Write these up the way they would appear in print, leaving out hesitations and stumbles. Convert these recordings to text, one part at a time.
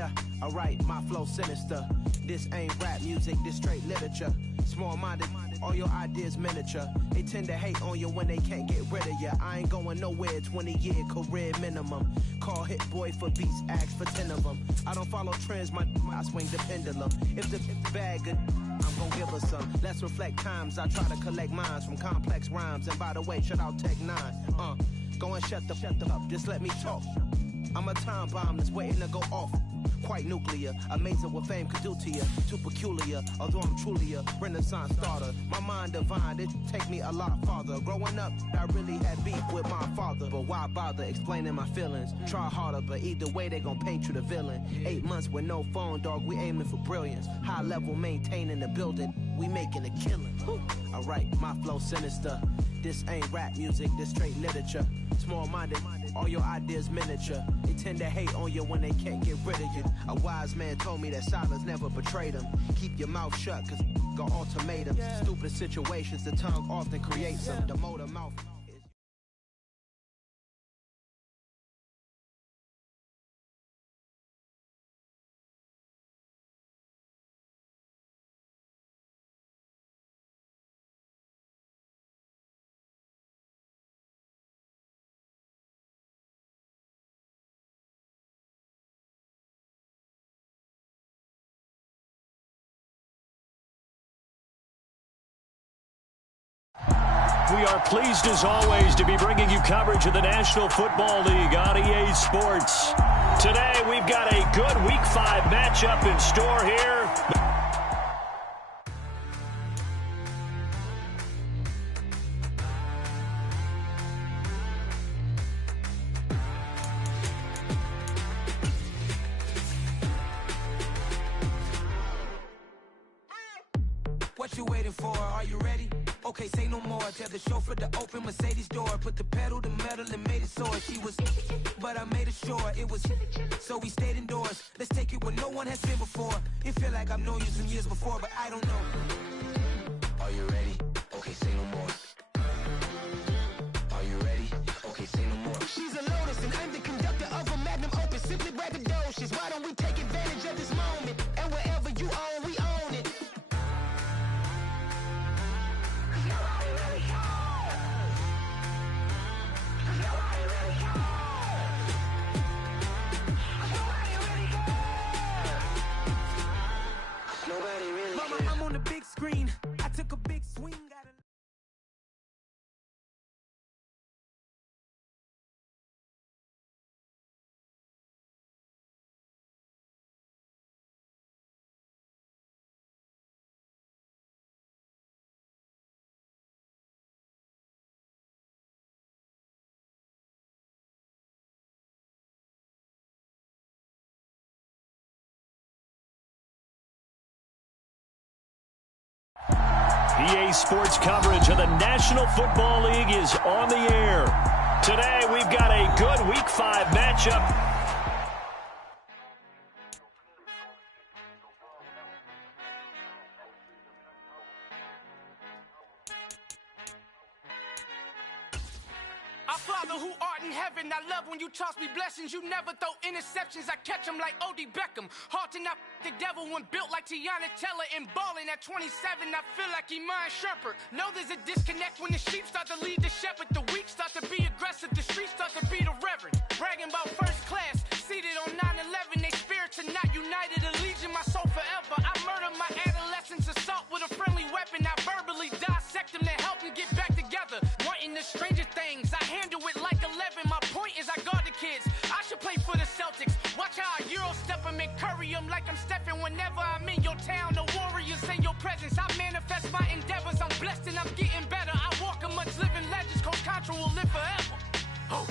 Yeah, alright, my flow sinister. This ain't rap music, this straight literature. Small-minded, all your ideas miniature. They tend to hate on you when they can't get rid of you. I ain't going nowhere, 20-year career minimum. Call Hit Boy for beats, ask for 10 of them. I don't follow trends, I swing the pendulum. If the bag good, I'm gon' give her some. Let's reflect times, I try to collect minds from complex rhymes. And by the way, shout out Tech 9. Go and shut the up, just let me talk. I'm a time bomb that's waiting to go off. Quite nuclear, amazing what fame could do to you. Too peculiar, although I'm truly a renaissance starter. My mind divine, it take me a lot farther. Growing up, I really had beef with my father. But why bother explaining my feelings? Try harder, but either way they gon' paint you the villain. 8 months with no phone, dog, we aiming for brilliance. High level maintaining the building, we making a killing. Alright, my flow sinister. This ain't rap music, this straight literature. Small-minded, all your ideas miniature. They tend to hate on you when they can't get rid of you. A wise man told me that silence never betrayed him. Keep your mouth shut, cause got ultimatums. Stupid situations, the tongue often creates them. The motor mouth is... We are pleased, as always, to be bringing you coverage of the National Football League on EA Sports. Today, we've got a good Week 5 matchup in store here. What you waiting for? Are you ready? Okay, say no more. Tell the chauffeur to open Mercedes door. Put the pedal to metal and made it soar. She was, but I made it sure it was. So we stayed indoors. Let's take it where no one has been before. It feel like I've known you some years before, but I don't know. Are you ready? Okay, say no more. Are you ready? Okay, say no more. She's a Lotus and I'm the conductor of a Magnum Opus. Simply braggadocious. Why don't we take advantage of this moment? And wherever you own, we own it. Mama, I'm on the big screen. I took a big swing at it. EA Sports coverage of the National Football League is on the air. Today, we've got a good Week 5 matchup. Our Father who art in heaven, I love when you toss me blessings. You never throw interceptions, I catch them like O.D. Beckham. Hard to knock the devil when built like Tiana Teller and balling at 27. I feel like Iman Shumpert. Know there's a disconnect when the sheep start to lead the shepherd. The weak start to be aggressive, the streets start to be the reverend. Bragging about first class, seated on 9/11. They spirits are not united, a legion, my soul forever. I murder my adolescence, assault with a friendly weapon. I verbally dissect them to help them get back together. Wanting the stranger things, I handle it like 11. My point is I guard the kids. I should play for the Celtics. Watch how I Euro step them and curry them like I'm stepping. Whenever I'm in your town, the Warriors in your presence. I manifest my endeavors. I'm blessed and I'm getting better. I walk amongst living legends. Coach Contra will live forever. Oh.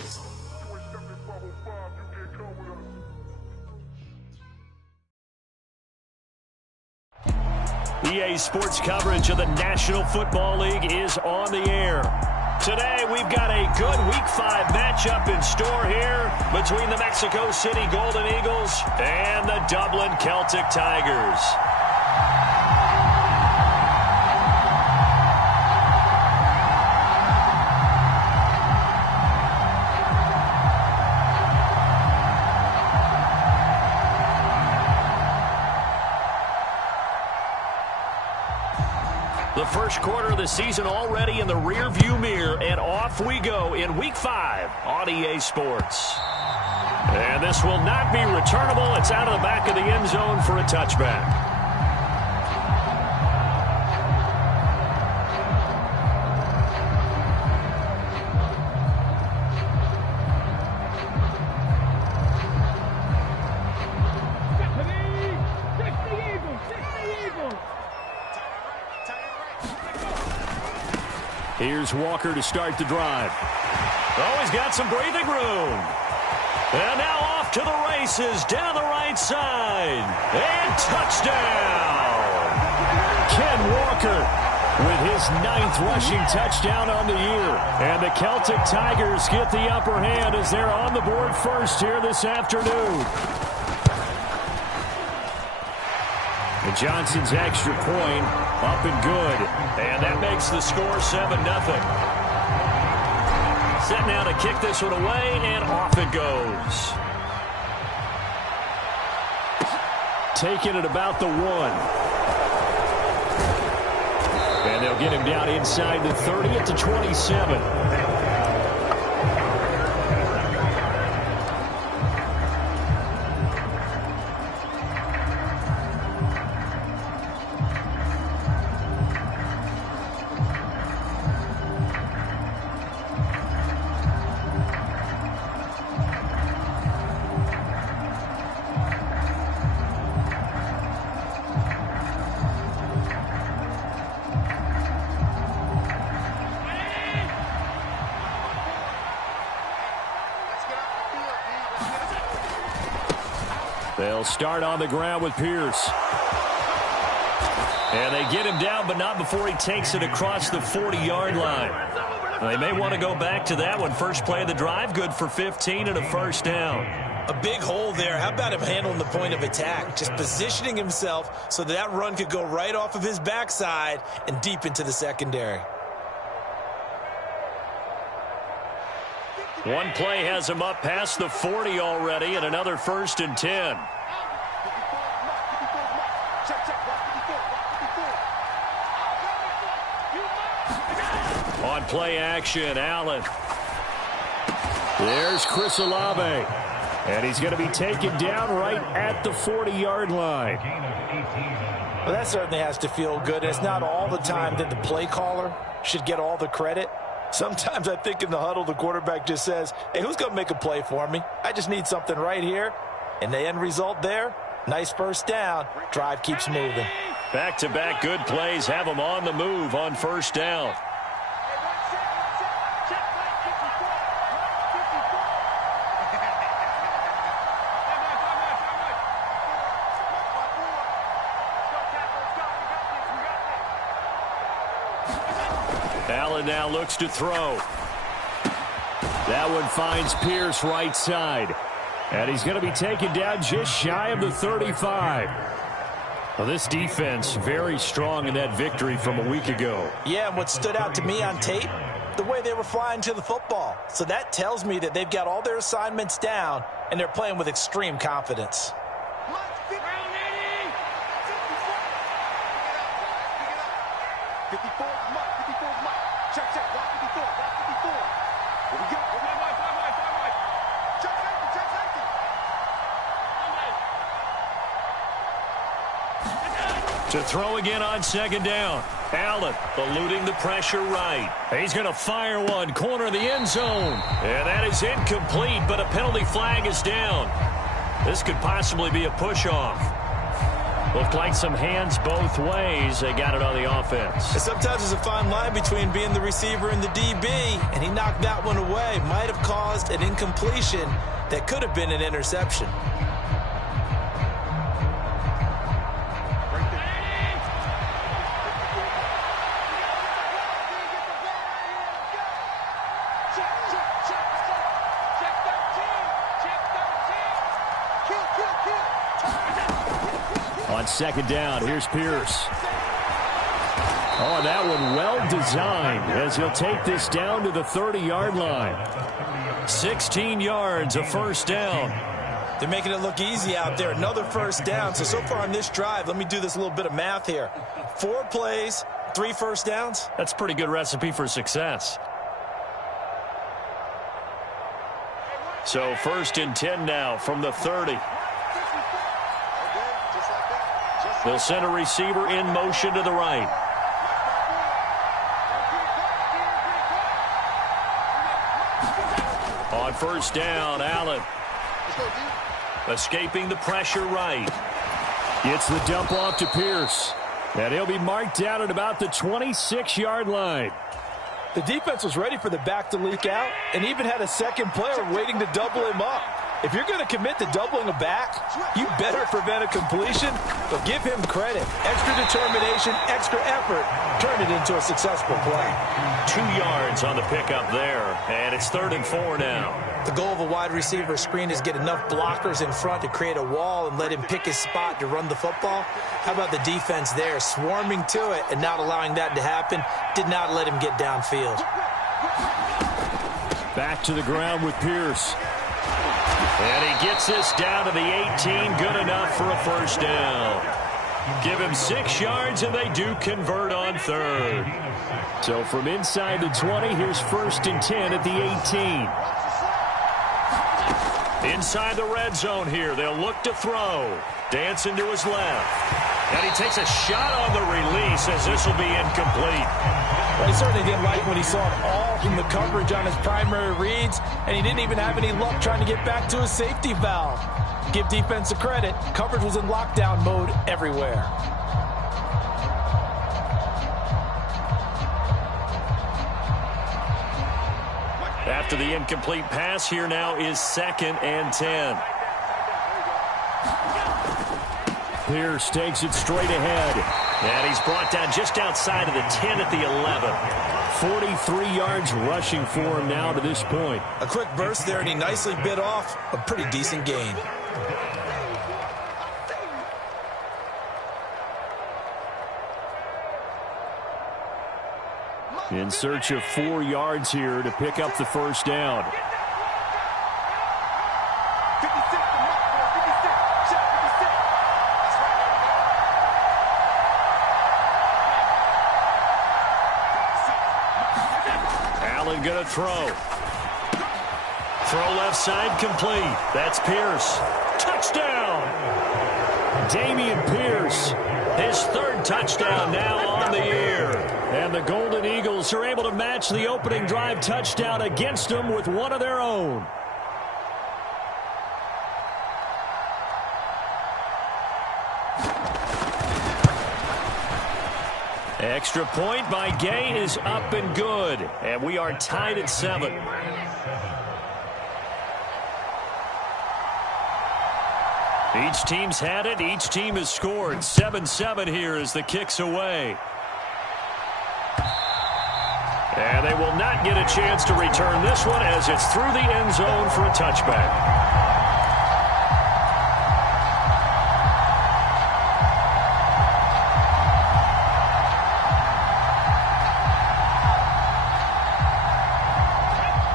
EA Sports coverage of the National Football League is on the air. Today, we've got a good Week 5 matchup in store here between the Mexico City Golden Eagles and the Dublin Celtic Tigers. The first quarter of the season already in the rearview mirror, and off we go in Week 5 on EA Sports. And this will not be returnable. It's out of the back of the end zone for a touchback. Here's Walker to start the drive. Oh, he's got some breathing room. And now off to the races down the right side. And touchdown! Ken Walker with his 9th rushing touchdown on the year. And the Celtic Tigers get the upper hand as they're on the board first here this afternoon. And Johnson's extra point up and good. And that makes the score 7-0. Set now to kick this one away, and off it goes. Taking it about the 1. And they'll get him down inside the 30 at the 27. They'll start on the ground with Pierce. And they get him down, but not before he takes it across the 40-yard line. They may want to go back to that one. First play of the drive, good for 15 and a first down. A big hole there. How about him handling the point of attack? Just positioning himself so that run could go right off of his backside and deep into the secondary. One play has him up past the 40 already, and another 1st and 10. On play action, Allen. There's Chris Olave. And he's going to be taken down right at the 40-yard line. Well, that certainly has to feel good. It's not all the time that the play caller should get all the credit. Sometimes I think in the huddle, the quarterback just says, hey, who's going to make a play for me? I just need something right here. And the end result there, nice first down. Drive keeps moving. Back-to-back good plays have them on the move on first down. Allen now looks to throw. That one finds Pierce right side. And he's going to be taken down just shy of the 35. Well, this defense very strong in that victory from a week ago. Yeah, and what stood out to me on tape, the way they were flying to the football. So that tells me that they've got all their assignments down, and they're playing with extreme confidence. To throw again on second down. Allen eluding the pressure right. He's going to fire one, corner of the end zone. And that is incomplete, but a penalty flag is down. This could possibly be a push-off. Looked like some hands both ways. They got it on the offense. And sometimes there's a fine line between being the receiver and the DB, and he knocked that one away. Might have caused an incompletion that could have been an interception. On second down, here's Pierce. Oh, that one well designed as he'll take this down to the 30-yard line. 16 yards, a first down. They're making it look easy out there. Another first down. So far on this drive, let me do this little bit of math here. 4 plays, 3 first downs? That's a pretty good recipe for success. So 1st and 10 now from the 30. They'll send a receiver in motion to the right. On 1st down, Allen. Escaping the pressure right. Gets the dump off to Pierce. And he'll be marked down at about the 26-yard line. The defense was ready for the back to leak out and even had a second player waiting to double him up. If you're going to commit to doubling a back, you better prevent a completion, but give him credit. Extra determination, extra effort, turn it into a successful play. 2 yards on the pickup there, and it's 3rd and 4 now. The goal of a wide receiver screen is get enough blockers in front to create a wall and let him pick his spot to run the football. How about the defense there, swarming to it and not allowing that to happen? Did not let him get downfield. Back to the ground with Pierce. And he gets this down to the 18, good enough for a 1st down. Give him 6 yards, and they do convert on 3rd. So from inside the 20, here's 1st and 10 at the 18. Inside the red zone here, they'll look to throw. Dancing to his left. And he takes a shot on the release as this will be incomplete. Well, he certainly didn't like when he saw it all from the coverage on his primary reads, and he didn't even have any luck trying to get back to his safety valve. Give defense a credit. Coverage was in lockdown mode everywhere. After the incomplete pass, here now is 2nd and 10. Pierce takes it straight ahead. And he's brought down just outside of the 10 at the 11. 43 yards rushing for him now to this point. A quick burst there, and he nicely bit off a pretty decent gain. In search of 4 yards here to pick up the 1st down. Allen gonna throw. Throw left side complete. That's Pierce. Touchdown! Damian Pierce. His 3rd touchdown now on the year. And the Golden Eagles are able to match the opening drive touchdown against them with one of their own. Extra point by Gay is up and good. And we are tied at 7. Each team's had it. Each team has scored. 7-7 here as the kick's away. And they will not get a chance to return this one as it's through the end zone for a touchback.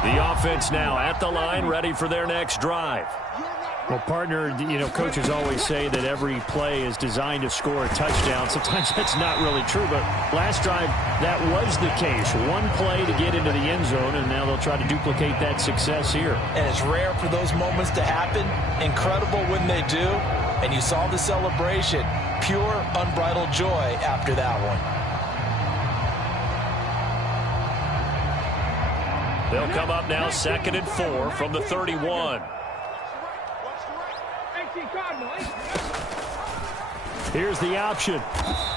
The offense now at the line, ready for their next drive. Well, partner, coaches always say that every play is designed to score a touchdown. Sometimes that's not really true, but last drive, that was the case. One play to get into the end zone, and now they'll try to duplicate that success here. And it's rare for those moments to happen. Incredible when they do. And you saw the celebration. Pure, unbridled joy after that one. They'll come up now 2nd and 4 from the 31. Here's the option.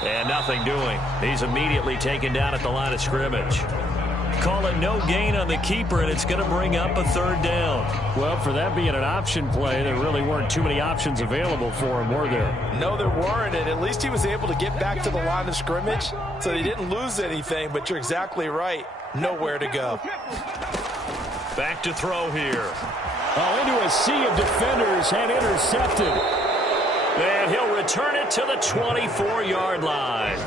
And nothing doing. He's immediately taken down at the line of scrimmage. Call it no gain on the keeper, and it's going to bring up a 3rd down. Well, for that being an option play, there really weren't too many options available for him, were there? No, there weren't, and at least he was able to get back to the line of scrimmage, so he didn't lose anything, but you're exactly right. Nowhere to go. Back to throw here. Oh, into a sea of defenders and intercepted. And he'll return it to the 24-yard line.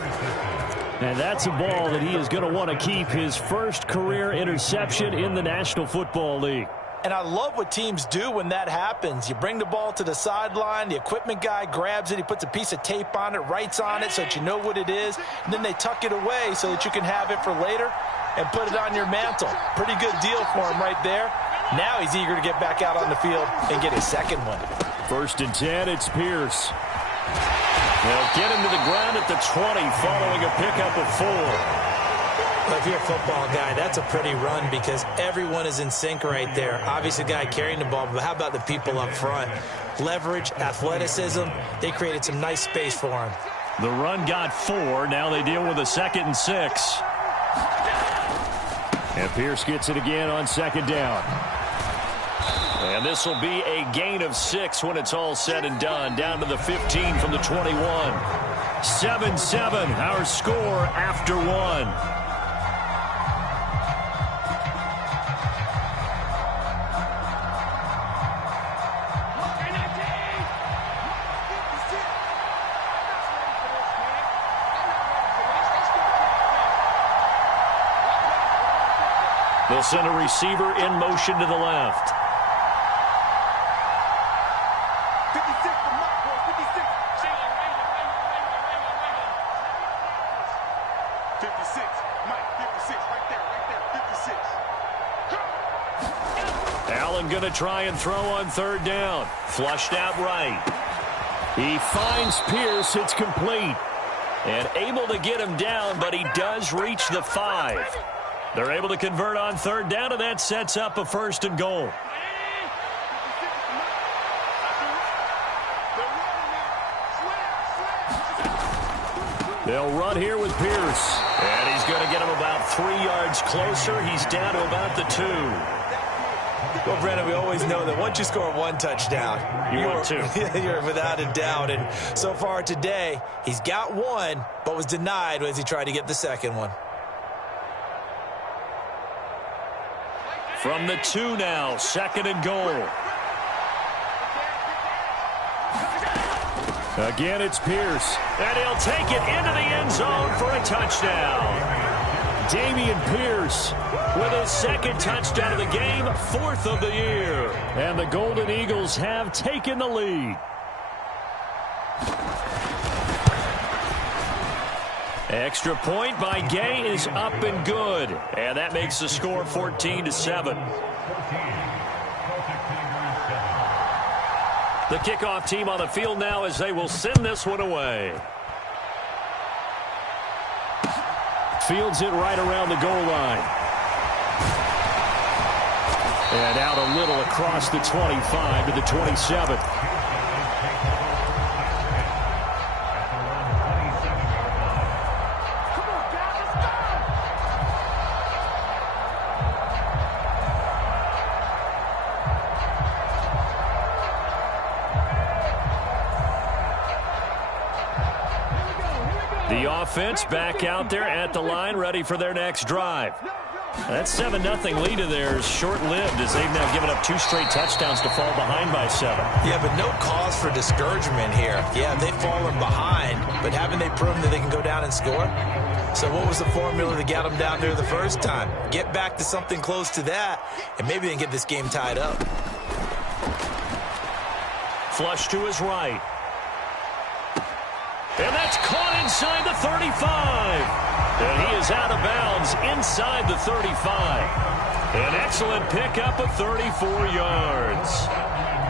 And that's a ball that he is going to want to keep, his first career interception in the National Football League. And I love what teams do when that happens. You bring the ball to the sideline, the equipment guy grabs it, he puts a piece of tape on it, writes on it so that you know what it is, and then they tuck it away so that you can have it for later and put it on your mantle. Pretty good deal for him right there. Now he's eager to get back out on the field and get his second one. 1st and 10, it's Pierce. They'll get him to the ground at the 20 following a pickup of 4. Well, if you're a football guy, that's a pretty run because everyone is in sync right there. Obviously, the guy carrying the ball, but how about the people up front? Leverage, athleticism, they created some nice space for him. The run got 4. Now they deal with a 2nd and 6. And Pierce gets it again on 2nd down. And this will be a gain of 6 when it's all said and done. Down to the 15 from the 21. 7-7, our score after 1. They'll send a receiver in motion to the left. 56, Mike, 56, right there, 56. Allen going to try and throw on 3rd down. Flushed out right. He finds Pierce. It's complete. And able to get him down, but he does reach the 5. They're able to convert on 3rd down, and that sets up a 1st and goal. They'll run here with Pierce. And he's going to get him about 3 yards closer. He's down to about the 2. Well, Brennan, we always know that once you score 1 touchdown, you want 2. You're without a doubt. And so far today, he's got 1, but was denied as he tried to get the 2nd one. From the 2 now, 2nd and goal. Again, it's Pierce. And he'll take it into the end zone for a touchdown. Dameon Pierce with his 2nd touchdown of the game, 4th of the year. And the Golden Eagles have taken the lead. Extra point by Gay is up and good. And that makes the score 14-7. The kickoff team on the field now as they will send this one away. Fields it right around the goal line. And out a little across the 25 to the 27. The offense back out there at the line, ready for their next drive. That 7-0 lead of theirs short-lived as they've now given up 2 straight touchdowns to fall behind by 7. Yeah, but no cause for discouragement here. Yeah, they've fallen behind, but haven't they proven that they can go down and score? So what was the formula that got them down there the first time? Get back to something close to that, and maybe they can get this game tied up. Flush to his right. And that's caught inside the 35. And he is out of bounds inside the 35. An excellent pickup of 34 yards.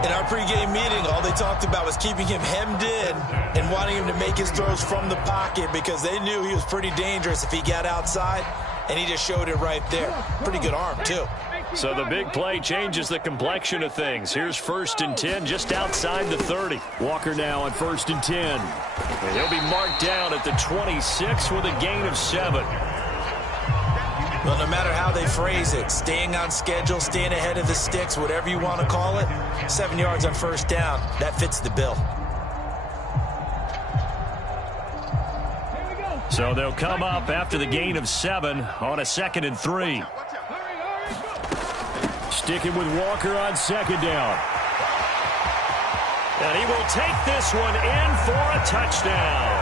In our pregame meeting, all they talked about was keeping him hemmed in and wanting him to make his throws from the pocket because they knew he was pretty dangerous if he got outside, and he just showed it right there. Pretty good arm, too. So the big play changes the complexion of things. Here's 1st and 10 just outside the 30. Walker now on 1st and 10. And he'll be marked down at the 26 with a gain of 7. Well, no matter how they phrase it, staying on schedule, staying ahead of the sticks, whatever you want to call it, 7 yards on 1st down, that fits the bill. So they'll come up after the gain of 7 on a 2nd and 3. Sticking with Walker on 2nd down. And he will take this one in for a touchdown.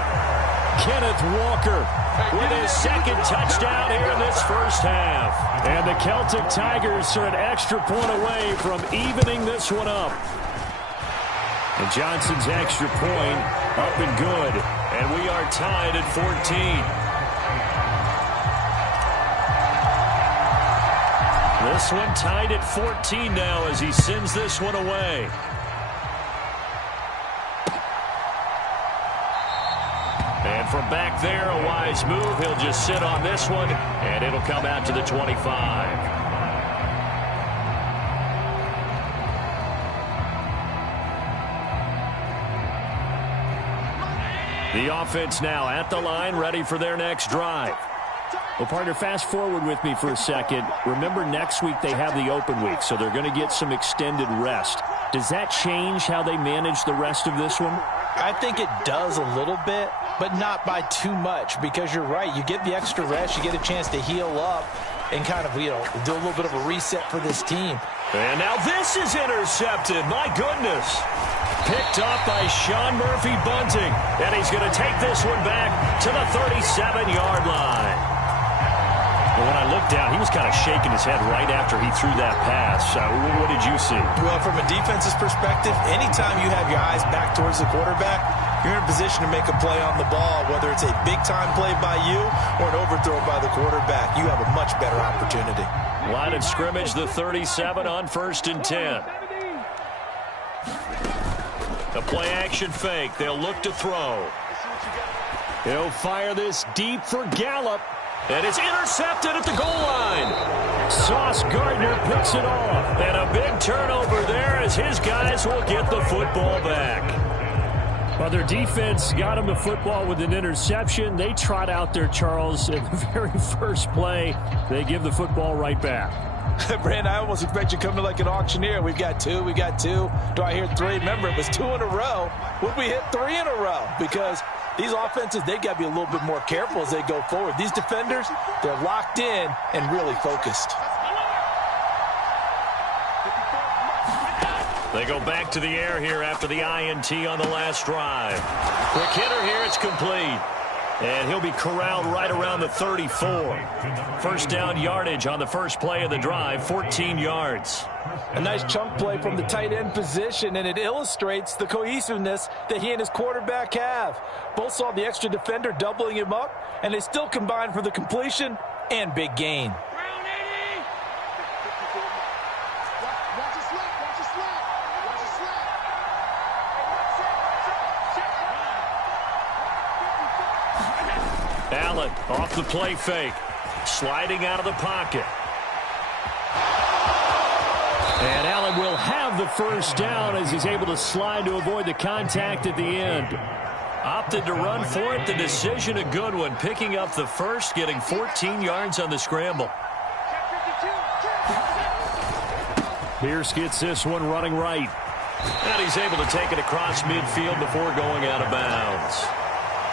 Kenneth Walker with his second touchdown here in this first half. And the Celtic Tigers are an extra point away from evening this one up. And Johnson's extra point up and good. And we are tied at 14. This one tied at 14 now as he sends this one away. And from back there, a wise move. He'll just sit on this one, and it'll come out to the 25. The offense now at the line, ready for their next drive. Well, partner, fast forward with me for a second. Remember, next week they have the open week, so they're going to get some extended rest. Does that change how they manage the rest of this one? I think it does a little bit, but not by too much, because you're right. You get the extra rest, you get a chance to heal up and kind of, do a little bit of a reset for this team. And now this is intercepted. My goodness. Picked off by Sean Murphy-Bunting. And he's going to take this one back to the 37-yard line. And when I looked down, he was kind of shaking his head right after he threw that pass. What did you see? Well, from a defense's perspective, anytime you have your eyes back towards the quarterback, you're in a position to make a play on the ball, whether it's a big-time play by you or an overthrow by the quarterback. You have a much better opportunity. Line of scrimmage, the 37 on 1st and 10. A play-action fake. They'll look to throw. He'll fire this deep for Gallup. And it's intercepted at the goal line. Sauce Gardner picks it off. And a big turnover there as his guys will get the football back. Well, their defense got him the football with an interception. They trot out there, Charles, in the very first play. They give the football right back. Brand, I almost expect you coming like an auctioneer. We've got two. Do I hear three? Remember, it was 2 in a row. Would we hit 3 in a row? Because these offenses, they've got to be a little bit more careful as they go forward. These defenders, they're locked in and really focused. They go back to the air here after the INT on the last drive. Quick hitter here, it's complete. And he'll be corralled right around the 34. First down yardage on the first play of the drive, 14 yards. A nice chunk play from the tight end position, and it illustrates the cohesiveness that he and his quarterback have. Both saw the extra defender doubling him up, and they still combined for the completion and big gain. Allen off the play fake. Sliding out of the pocket. And Allen will have the first down as he's able to slide to avoid the contact at the end. Opted to run for it. The decision a good one. Picking up the first, getting 14 yards on the scramble. Pierce gets this one running right. And he's able to take it across midfield before going out of bounds.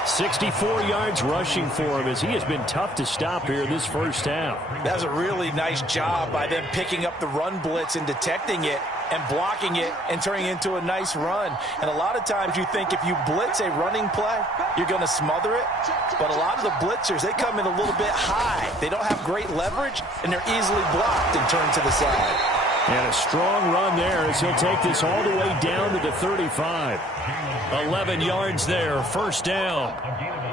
64 yards rushing for him as he has been tough to stop here this first half. That was a really nice job by them picking up the run blitz and detecting it and blocking it and turning it into a nice run. And a lot of times you think if you blitz a running play, you're going to smother it. But a lot of the blitzers, they come in a little bit high. They don't have great leverage, and they're easily blocked and turned to the side. And a strong run there as he'll take this all the way down to the 35. 11 yards there, first down.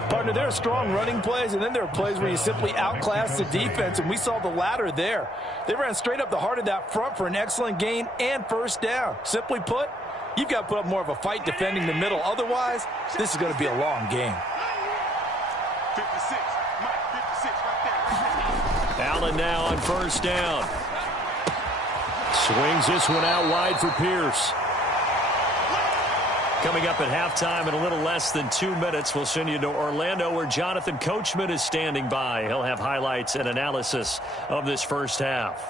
Partner, there are strong running plays, and then there are plays where you simply outclass the defense, and we saw the latter there. They ran straight up the heart of that front for an excellent gain and first down. Simply put, you've got to put up more of a fight defending the middle. Otherwise, this is going to be a long game. 56, Mike, 56 right there. Allen now on first down. Swings this one out wide for Pierce. Coming up at halftime in a little less than 2 minutes, we'll send you to Orlando where Jonathan Coachman is standing by. He'll have highlights and analysis of this first half.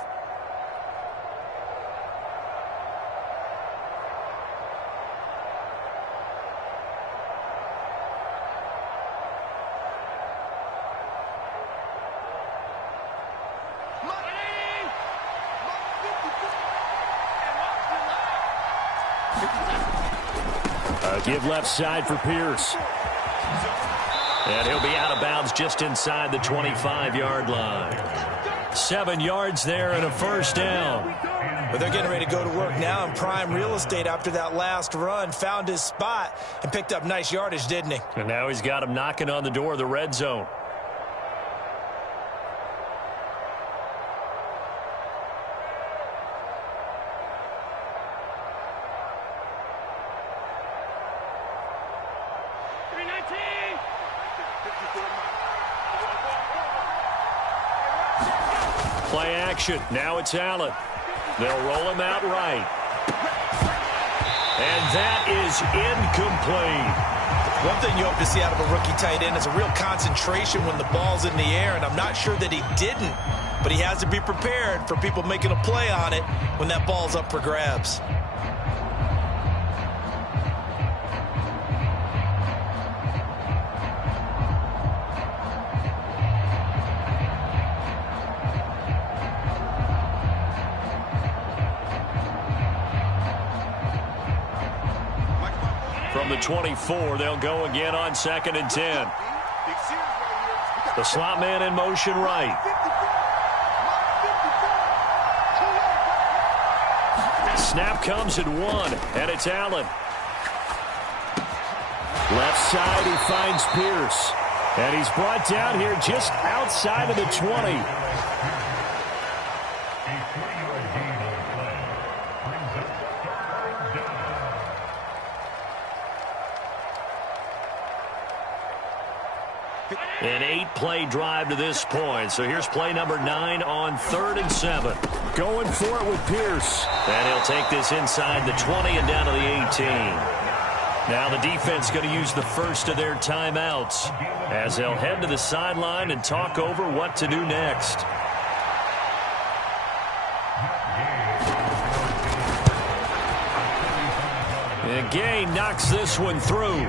Give left side for Pierce. And he'll be out of bounds just inside the 25-yard line. 7 yards there and a first down. But they're getting ready to go to work now in prime real estate after that last run. Found his spot and picked up nice yardage, didn't he? And now he's got him knocking on the door of the red zone. Play action. Now it's Allen. They'll roll him out right. And that is incomplete. One thing you hope to see out of a rookie tight end is a real concentration when the ball's in the air, and I'm not sure that he didn't, but he has to be prepared for people making a play on it when that ball's up for grabs. From the 24, they'll go again on 2nd and 10. The slot man in motion right. Snap comes at 1, and it's Allen. Left side, he finds Pierce. And he's brought down here just outside of the 20. An 8-play drive to this point. So here's play number 9 on 3rd and 7. Going for it with Pierce. And he'll take this inside the 20 and down to the 18. Now the defense going to use the first of their timeouts as they'll head to the sideline and talk over what to do next. And Gay knocks this one through.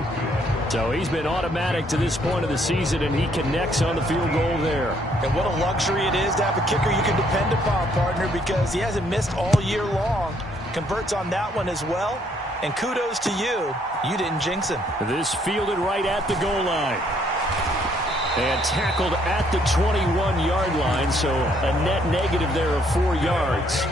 So he's been automatic to this point of the season, and he connects on the field goal there. And what a luxury it is to have a kicker you can depend upon, partner, because he hasn't missed all year long. Converts on that one as well. And kudos to you. You didn't jinx him. This fielded right at the goal line. And tackled at the 21-yard line, so a net negative there of 4 yards.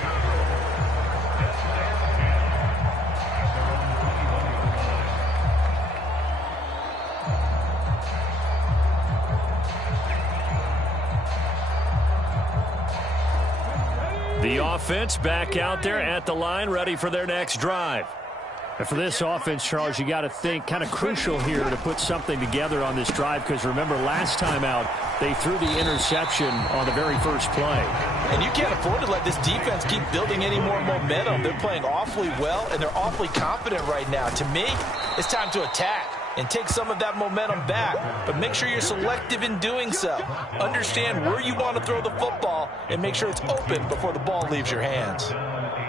The offense back out there at the line, ready for their next drive. And for this offense, Charles, you got to think kind of crucial here to put something together on this drive, because remember last time out they threw the interception on the very first play. And you can't afford to let this defense keep building any more momentum. They're playing awfully well, and they're awfully confident right now. To me, it's time to attack and take some of that momentum back, but make sure you're selective in doing so. Understand where you want to throw the football and make sure it's open before the ball leaves your hands.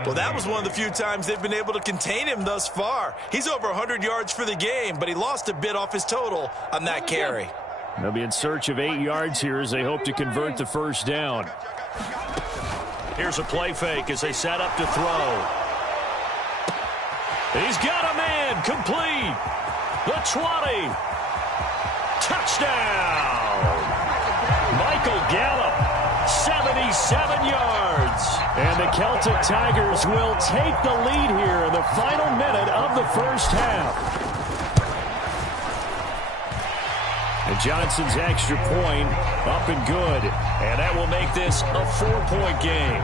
Well, that was one of the few times they've been able to contain him thus far. He's over 100 yards for the game, but he lost a bit off his total on that carry. They'll be in search of 8 yards here as they hope to convert the first down. Here's a play fake as they set up to throw. He's got a man, complete. The 20. Touchdown. Michael Gallup, 77 yards. And the Celtic Tigers will take the lead here in the final minute of the first half. And Johnson's extra point up and good. And that will make this a 4-point game.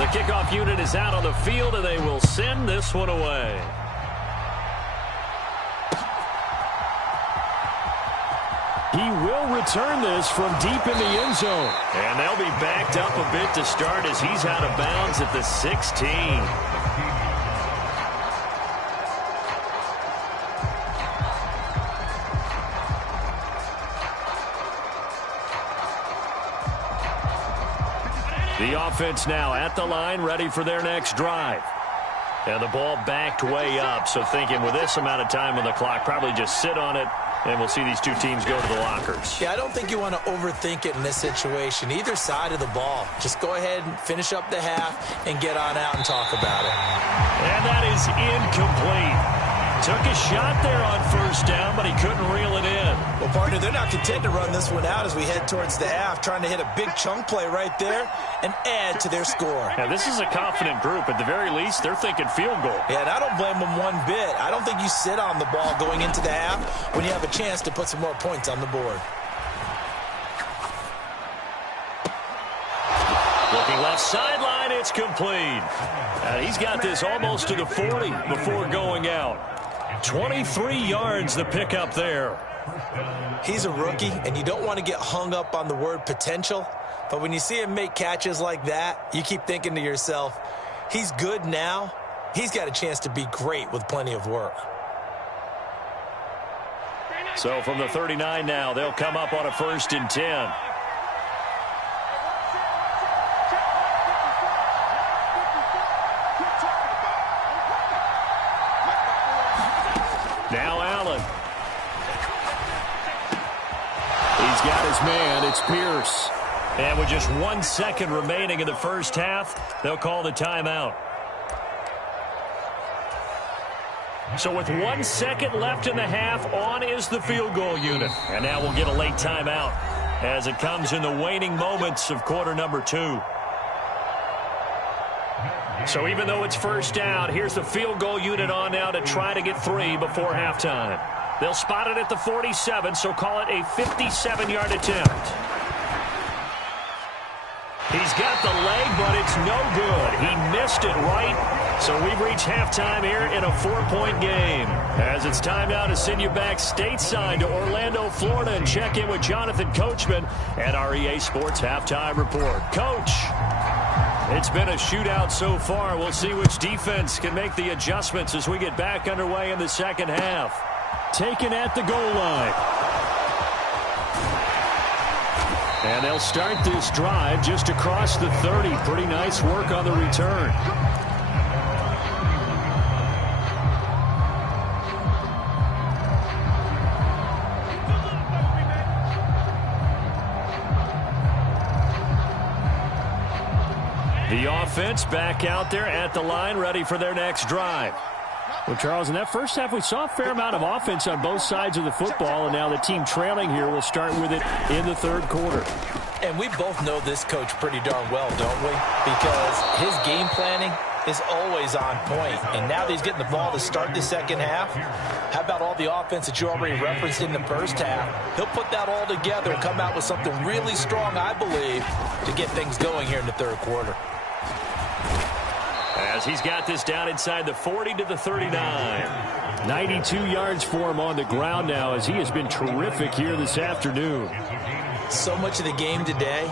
The kickoff unit is out on the field, and they will send this one away. He will return this from deep in the end zone. And they'll be backed up a bit to start as he's out of bounds at the 16. The offense now at the line, ready for their next drive. And the ball backed way up, so thinking with this amount of time on the clock, probably just sit on it And we'll see these two teams go to the lockers. Yeah, I don't think you want to overthink it in this situation. Either side of the ball. Just go ahead and finish up the half and get on out and talk about it. And that is incomplete. Took a shot there on first down, but he couldn't reel it in. Well, partner, they're not content to run this one out as we head towards the half, trying to hit a big chunk play right there and add to their score. Now, this is a confident group. At the very least, they're thinking field goal. Yeah, and I don't blame them one bit. I don't think you sit on the ball going into the half when you have a chance to put some more points on the board. Looking left sideline, it's complete. He's got this almost to the 40 before going out. 23 yards the pickup there. He's a rookie, and you don't want to get hung up on the word potential. But when you see him make catches like that, you keep thinking to yourself, he's good now. He's got a chance to be great with plenty of work. So from the 39 now, they'll come up on a 1st and 10. Now Allen. He's got his man. It's Pierce. And with just 1 second remaining in the first half, they'll call the timeout. So with 1 second left in the half, on is the field goal unit. And now we'll get a late timeout as it comes in the waning moments of quarter number 2. So even though it's first down, here's the field goal unit on now to try to get 3 before halftime. They'll spot it at the 47, so call it a 57-yard attempt. He's got the leg, but it's no good. He missed it right. So we've reached halftime here in a 4-point game. As it's time now to send you back stateside to Orlando, Florida, and check in with Jonathan Coachman at our EA Sports Halftime Report. Coach, it's been a shootout so far. We'll see which defense can make the adjustments as we get back underway in the second half. Taken at the goal line. And they'll start this drive just across the 30. Pretty nice work on the return. The offense back out there at the line, ready for their next drive. Well, Charles, in that first half, we saw a fair amount of offense on both sides of the football, and now the team trailing here will start with it in the third quarter. And we both know this coach pretty darn well, don't we? Because his game planning is always on point. And now that he's getting the ball to start the second half, how about all the offense that you already referenced in the first half? He'll put that all together and come out with something really strong, I believe, to get things going here in the third quarter. As he's got this down inside the 40 to the 39. 92 yards for him on the ground now as he has been terrific here this afternoon. So much of the game today,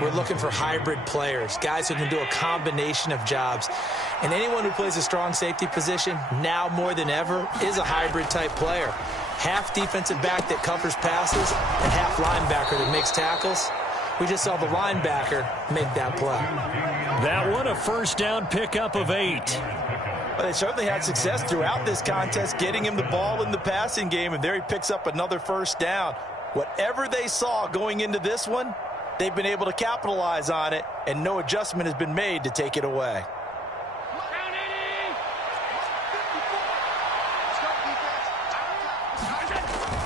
we're looking for hybrid players, guys who can do a combination of jobs. And anyone who plays a strong safety position, now more than ever, is a hybrid type player. Half defensive back that covers passes and half linebacker that makes tackles. We just saw the linebacker make that play. That one a first down pickup of 8. Well, they certainly had success throughout this contest getting him the ball in the passing game, and there he picks up another first down. Whatever they saw going into this one, they've been able to capitalize on it, and no adjustment has been made to take it away.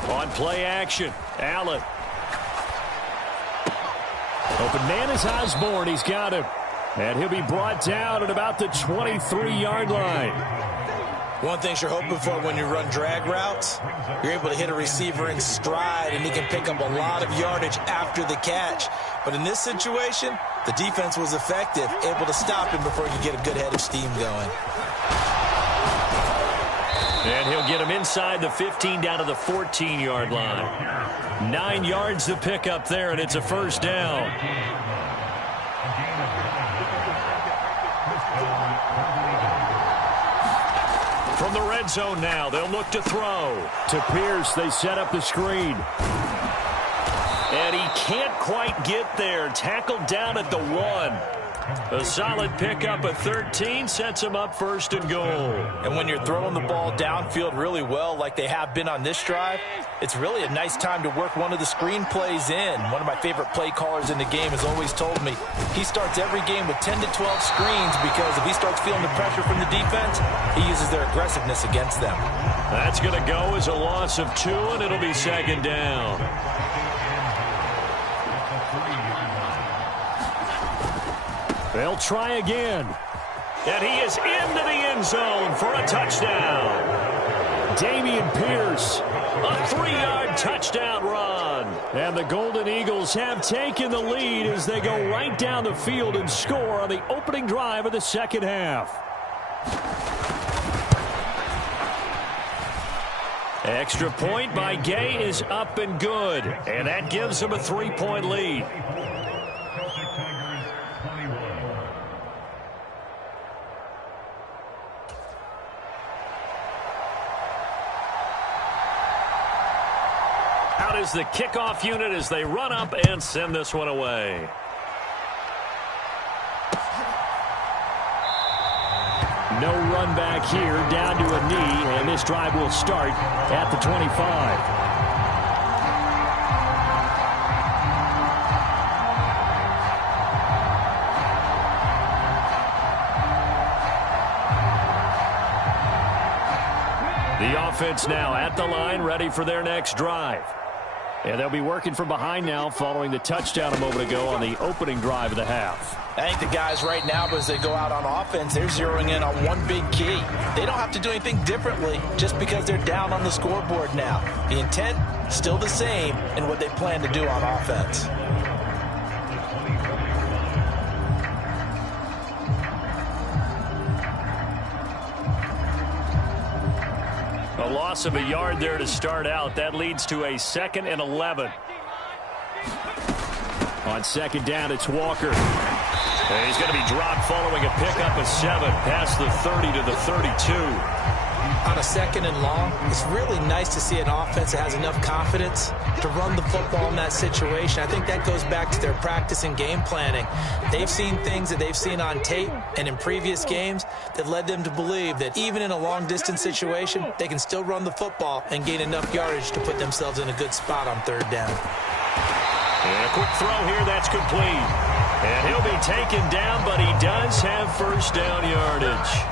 On play action, Allen. Open man is Osborne. He's got him. And he'll be brought down at about the 23-yard line. One thing you're hoping for when you run drag routes, you're able to hit a receiver in stride, and he can pick up a lot of yardage after the catch. But in this situation, the defense was effective, able to stop him before he could get a good head of steam going. And he'll get him inside the 15 down to the 14-yard line. 9 yards to pick up there, and it's a first down. From the red zone now, they'll look to throw. To Pierce, they set up the screen. And he can't quite get there. Tackled down at the 1. A solid pickup at 13 sets him up first and goal. And when you're throwing the ball downfield really well like they have been on this drive, it's really a nice time to work one of the screen plays in. One of my favorite play callers in the game has always told me he starts every game with 10 to 12 screens because if he starts feeling the pressure from the defense, he uses their aggressiveness against them. That's going to go as a loss of 2, and it'll be second down. They'll try again. And he is into the end zone for a touchdown. Dameon Pierce, a 3-yard touchdown run. And the Golden Eagles have taken the lead as they go right down the field and score on the opening drive of the second half. Extra point by Gay is up and good. And that gives them a 3-point lead. Out is the kickoff unit as they run up and send this one away. No run back here, down to a knee, and this drive will start at the 25. The offense now at the line, ready for their next drive. And they'll be working from behind now following the touchdown a moment ago on the opening drive of the half. I think the guys right now, as they go out on offense, they're zeroing in on one big key. They don't have to do anything differently just because they're down on the scoreboard now. The intent, still the same in what they plan to do on offense. A loss of a yard there to start out. That leads to a 2nd and 11. On second down, it's Walker. And he's going to be dropped following a pickup of 7 past the 30 to the 32. On a 2nd and long, it's really nice to see an offense that has enough confidence to run the football in that situation. I think that goes back to their practice and game planning. They've seen things that they've seen on tape and in previous games that led them to believe that even in a long-distance situation, they can still run the football and gain enough yardage to put themselves in a good spot on 3rd down. And a quick throw here, that's complete. And he'll be taken down, but he does have first down yardage.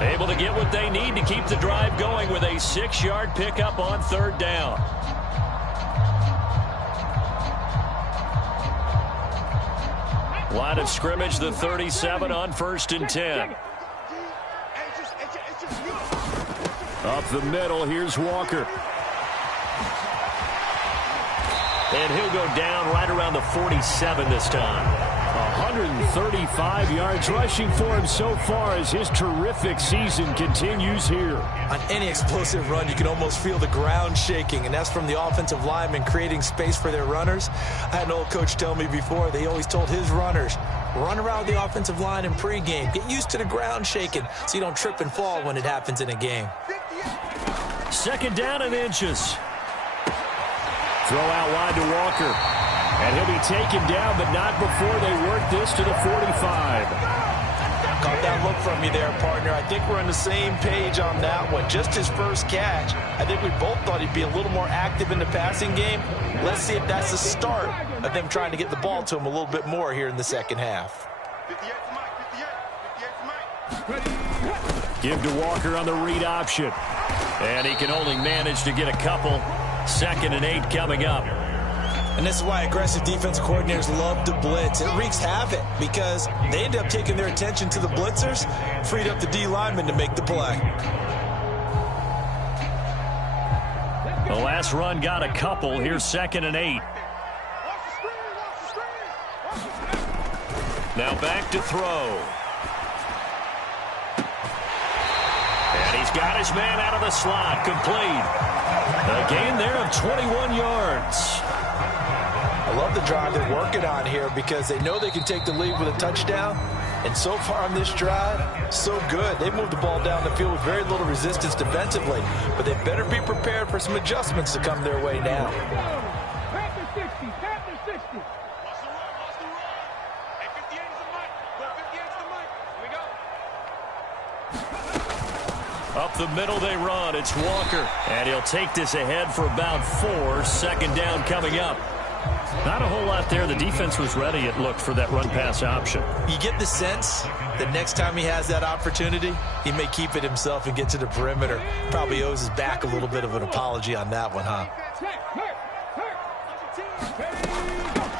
Able to get what they need to keep the drive going with a 6-yard pickup on 3rd down. Line of scrimmage, the 37 on 1st and 10. Up the middle, here's Walker. And he'll go down right around the 47 this time. 135 yards rushing for him so far as his terrific season continues here. On any explosive run, you can almost feel the ground shaking, and that's from the offensive linemen creating space for their runners. I had an old coach tell me before, they always told his runners, run around the offensive line in pregame. Get used to the ground shaking so you don't trip and fall when it happens in a game. 2nd down and inches. Throw out wide to Walker. And he'll be taken down, but not before they work this to the 45. Caught that look from you there, partner. I think we're on the same page on that one. Just his first catch. I think we both thought he'd be a little more active in the passing game. Let's see if that's the start of them trying to get the ball to him a little bit more here in the second half. 58 for Mike. Give to Walker on the read option. And he can only manage to get a couple. 2nd and 8 coming up. And this is why aggressive defense coordinators love to blitz. It wreaks havoc because they end up taking their attention to the blitzers, freed up the D lineman to make the play. The last run got a couple. Here's 2nd and 8. Now back to throw. And he's got his man out of the slot. Complete. A gain there of 21 yards. I love the drive they're working on here because they know they can take the lead with a touchdown. And so far on this drive, so good. They moved the ball down the field with very little resistance defensively. But they better be prepared for some adjustments to come their way now. Watch the run. Hey, 58 is a Mike. Up the middle they run. It's Walker. And he'll take this ahead for about 4. Second down coming up. Not a whole lot there. The defense was ready, it looked, for that run-pass option. You get the sense that next time he has that opportunity, he may keep it himself and get to the perimeter. Probably owes his back a little bit of an apology on that one, huh?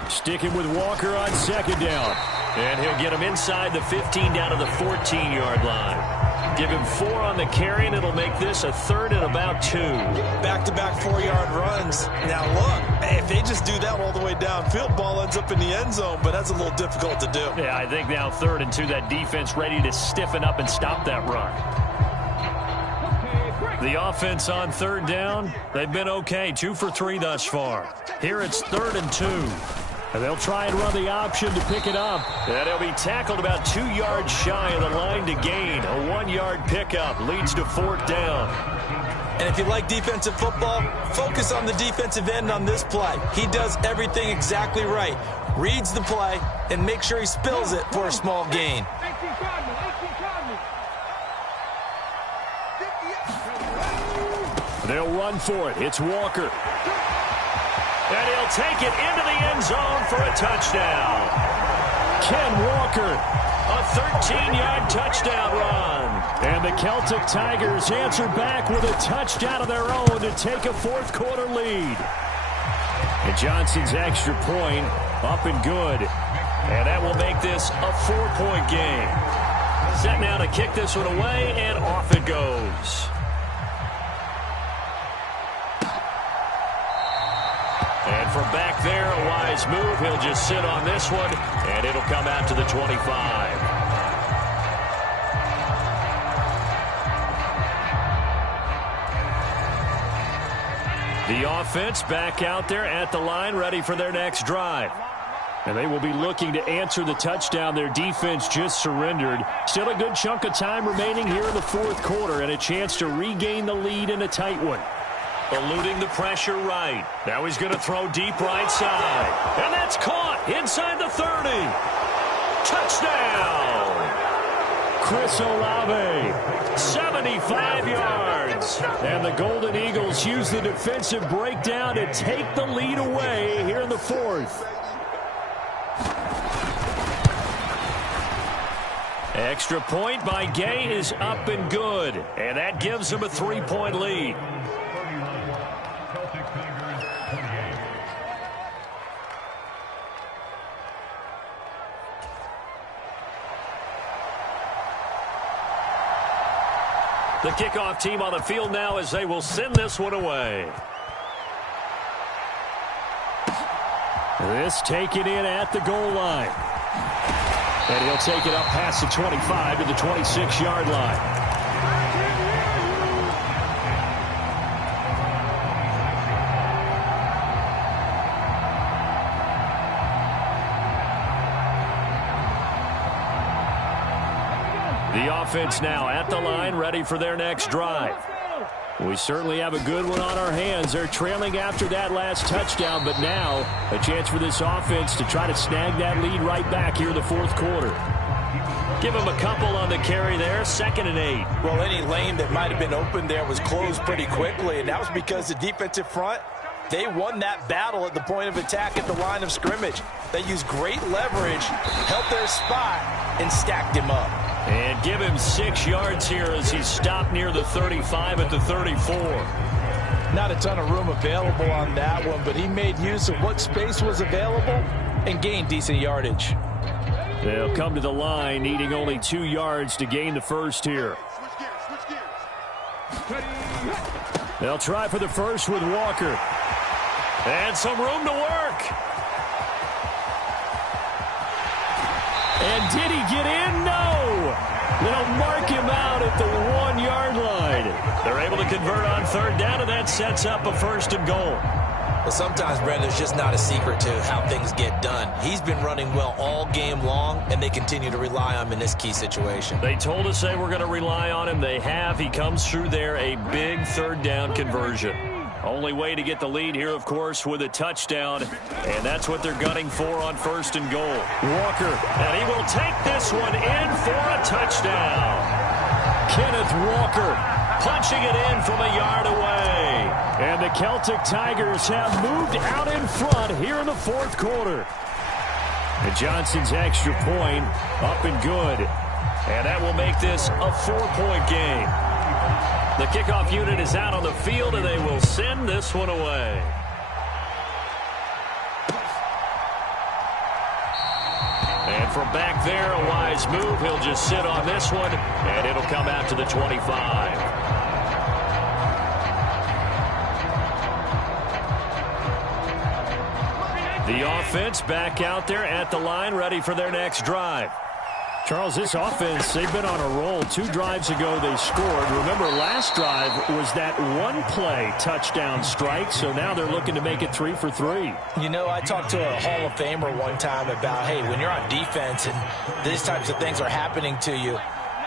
Sticking with Walker on second down. And he'll get him inside the 15 down to the 14-yard line. Give him 4 on the carry, and it'll make this a 3rd and about 2. Back-to-back 4-yard runs. Now, look, if they just do that all the way downfield, ball ends up in the end zone, but that's a little difficult to do. Yeah, I think now 3rd and 2, that defense ready to stiffen up and stop that run. The offense on 3rd down, they've been okay. 2 for 3 thus far. Here it's 3rd and 2. And they'll try and run the option to pick it up. And he'll be tackled about 2 yards shy of the line to gain. A 1-yard pickup leads to 4th down. And if you like defensive football, focus on the defensive end on this play. He does everything exactly right. Reads the play and makes sure he spills it for a small gain. They'll run for it. It's Walker. And he'll take it into the end zone for a touchdown. Ken Walker. A 13-yard touchdown run. And the Celtic Tigers answer back with a touchdown of their own to take a 4th quarter lead. And Johnson's extra point up and good. And that will make this a 4-point game. Set now to kick this one away, and off it goes. And from back there, a wise move. He'll just sit on this one, and it'll come out to the 25. The offense back out there at the line, ready for their next drive. And they will be looking to answer the touchdown their defense just surrendered. Still a good chunk of time remaining here in the 4th quarter, and a chance to regain the lead in a tight one. Eluding the pressure right. Now he's going to throw deep right side. And that's caught inside the 30. Touchdown! Chris Olave, 75 yards. And the Golden Eagles use the defensive breakdown to take the lead away here in the 4th. Extra point by Gay is up and good. And that gives him a 3-point lead. The kickoff team on the field now as they will send this one away. This taken in at the goal line. And he'll take it up past the 25 to the 26-yard line. The offense now at the line, ready for their next drive. We certainly have a good one on our hands. They're trailing after that last touchdown, but now a chance for this offense to try to snag that lead right back here in the 4th quarter. Give him a couple on the carry there, 2nd and 8. Well, any lane that might have been open there was closed pretty quickly, and that was because the defensive front, they won that battle at the point of attack at the line of scrimmage. They used great leverage, held their spot, and stacked him up. And give him 6 yards here as he stopped near the 35 at the 34. Not a ton of room available on that one, but he made use of what space was available and gained decent yardage. They'll come to the line, needing only 2 yards to gain the first here. They'll try for the first with Walker. And some room to work. And did he get in? No! They'll mark him out at the 1-yard line. They're able to convert on 3rd down, and that sets up a 1st and goal. Well, sometimes, Brandon, there's just not a secret to how things get done. He's been running well all game long, and they continue to rely on him in this key situation. They told us they were going to rely on him. They have. He comes through there, a big 3rd down conversion. Only way to get the lead here, of course, with a touchdown. And that's what they're gunning for on 1st and goal. Walker. And he will take this one in for a touchdown. Kenneth Walker. punching it in from a yard away. And the Celtic Tigers have moved out in front here in the fourth quarter. And Johnson's extra point up and good. And that will make this a 4-point game. The kickoff unit is out on the field, and they will send this one away. And from back there, a wise move. He'll just sit on this one, and it'll come out to the 25. The offense back out there at the line, ready for their next drive. Charles, this offense, they've been on a roll. 2 drives ago, they scored. Remember, last drive was that one-play touchdown strike, so now they're looking to make it 3 for 3. You know, I talked to a Hall of Famer one time about, hey, when you're on defense and these types of things are happening to you,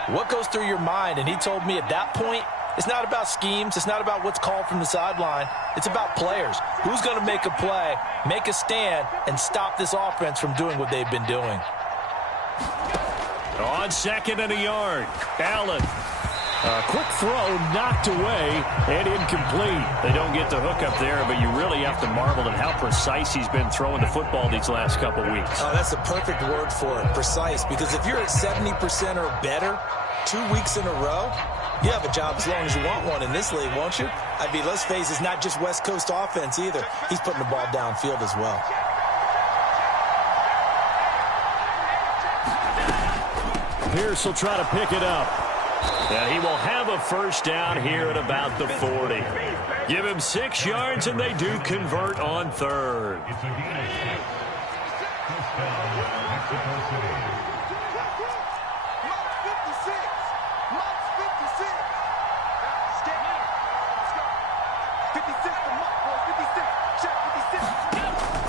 what goes through your mind? And he told me at that point, it's not about schemes. It's not about what's called from the sideline. It's about players. Who's going to make a play, make a stand, and stop this offense from doing what they've been doing? On 2nd and a yard, Allen. A quick throw knocked away and incomplete. They don't get the hook up there, but you really have to marvel at how precise he's been throwing the football these last couple weeks. Oh, that's the perfect word for it, precise. Because if you're at 70% or better 2 weeks in a row, you have a job as long as you want one in this league, won't you? I mean, let's face it, it's not just West Coast offense either. He's putting the ball downfield as well. Pierce will try to pick it up. And he will have a first down here at about the 40. Give him 6 yards, and they do convert on 3rd.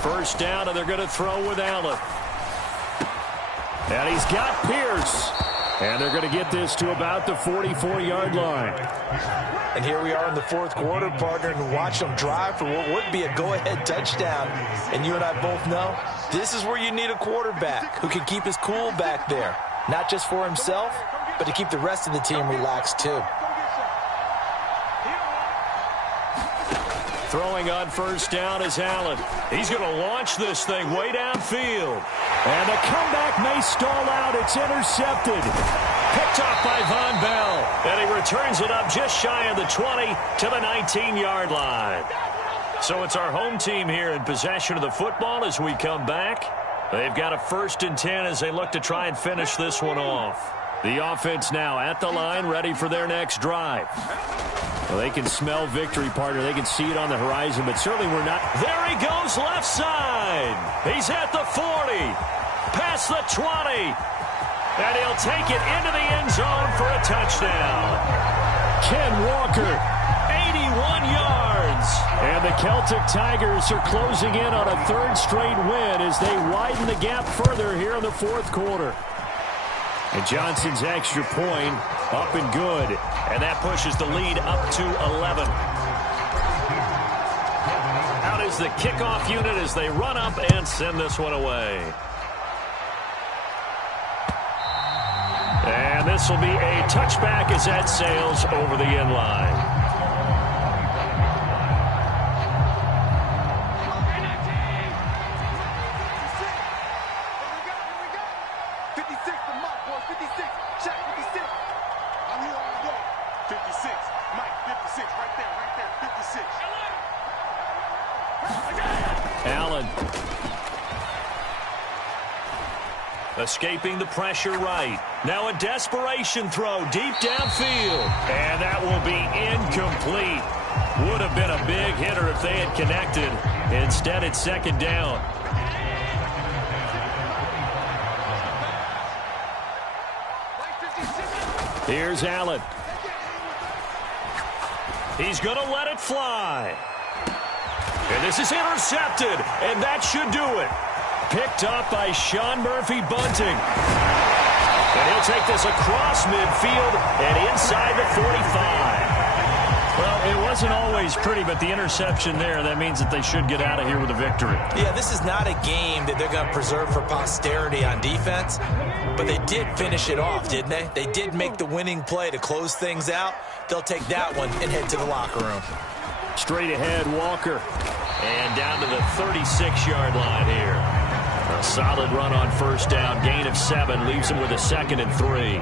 First down, and they're going to throw with Allen. And he's got Pierce. And they're going to get this to about the 44-yard line. And here we are in the fourth quarter, partner, and watch them drive for what would be a go-ahead touchdown. And you and I both know this is where you need a quarterback who can keep his cool back there. Not just for himself, but to keep the rest of the team relaxed too. Throwing on first down is Allen. He's going to launch this thing way downfield. And the comeback may stall out. It's intercepted. Picked off by Von Bell. And he returns it up just shy of the 20 to the 19-yard line. So it's our home team here in possession of the football as we come back. They've got a 1st and 10 as they look to try and finish this one off. The offense now at the line, ready for their next drive. Well, they can smell victory, partner. They can see it on the horizon, but certainly we're not. There he goes left side. He's at the 40, past the 20, and he'll take it into the end zone for a touchdown. Ken Walker, 81 yards. And the Celtic Tigers are closing in on a 3rd straight win as they widen the gap further here in the fourth quarter. And Johnson's extra point up and good. And that pushes the lead up to 11. Out is the kickoff unit as they run up and send this one away. And this will be a touchback as that sails over the end line. Allen. Escaping the pressure right. Now a desperation throw deep downfield. And that will be incomplete. Would have been a big hitter if they had connected. Instead, it's 2nd down. Here's Allen. He's going to let it fly. And this is intercepted, and that should do it. Picked up by Sean Murphy-Bunting. And he'll take this across midfield and inside the 45. Well, it was wasn't always pretty, but the interception there, that means that they should get out of here with a victory. Yeah, this is not a game that they're going to preserve for posterity on defense, but they did finish it off, didn't they? They did make the winning play to close things out. They'll take that one and head to the locker room. Straight ahead, Walker. And down to the 36-yard line here. A solid run on first down. Gain of 7 leaves him with a 2nd and 3.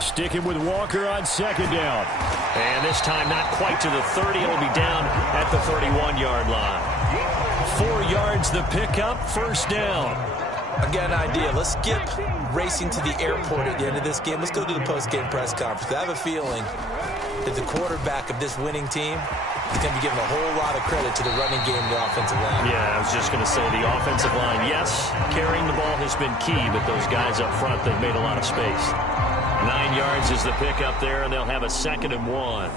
Sticking with Walker on 2nd down. And this time not quite to the 30. It'll be down at the 31-yard line. 4 yards the pickup, first down. I got an idea. Let's skip racing to the airport at the end of this game. Let's go to the post-game press conference. I have a feeling that the quarterback of this winning team is going to be given a whole lot of credit to the running game and the offensive line. Yeah, I was just going to say the offensive line, yes, carrying the ball has been key, but those guys up front, they've made a lot of space. 9 yards is the pickup there, and they'll have a 2nd and 1.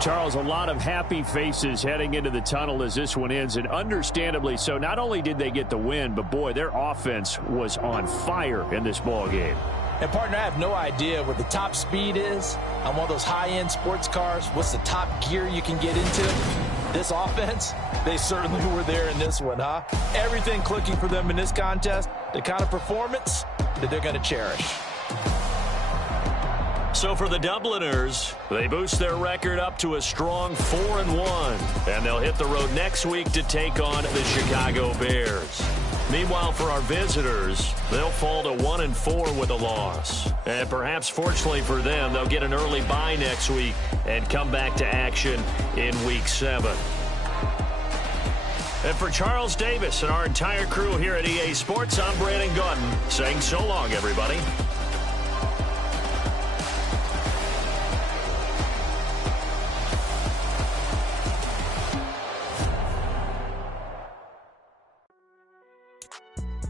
Charles, a lot of happy faces heading into the tunnel as this one ends, and understandably so. Not only did they get the win, but boy, their offense was on fire in this ball game. And partner, I have no idea what the top speed is on one of those high-end sports cars. What's the top gear you can get into? This offense, they certainly were there in this one, huh? Everything clicking for them in this contest, the kind of performance that they're going to cherish. So for the Dubliners, they boost their record up to a strong 4-1, and they'll hit the road next week to take on the Chicago Bears. Meanwhile, for our visitors, they'll fall to 1-4 with a loss. And perhaps fortunately for them, they'll get an early bye next week and come back to action in Week 7. And for Charles Davis and our entire crew here at EA Sports, I'm Brandon Gautin saying so long, everybody.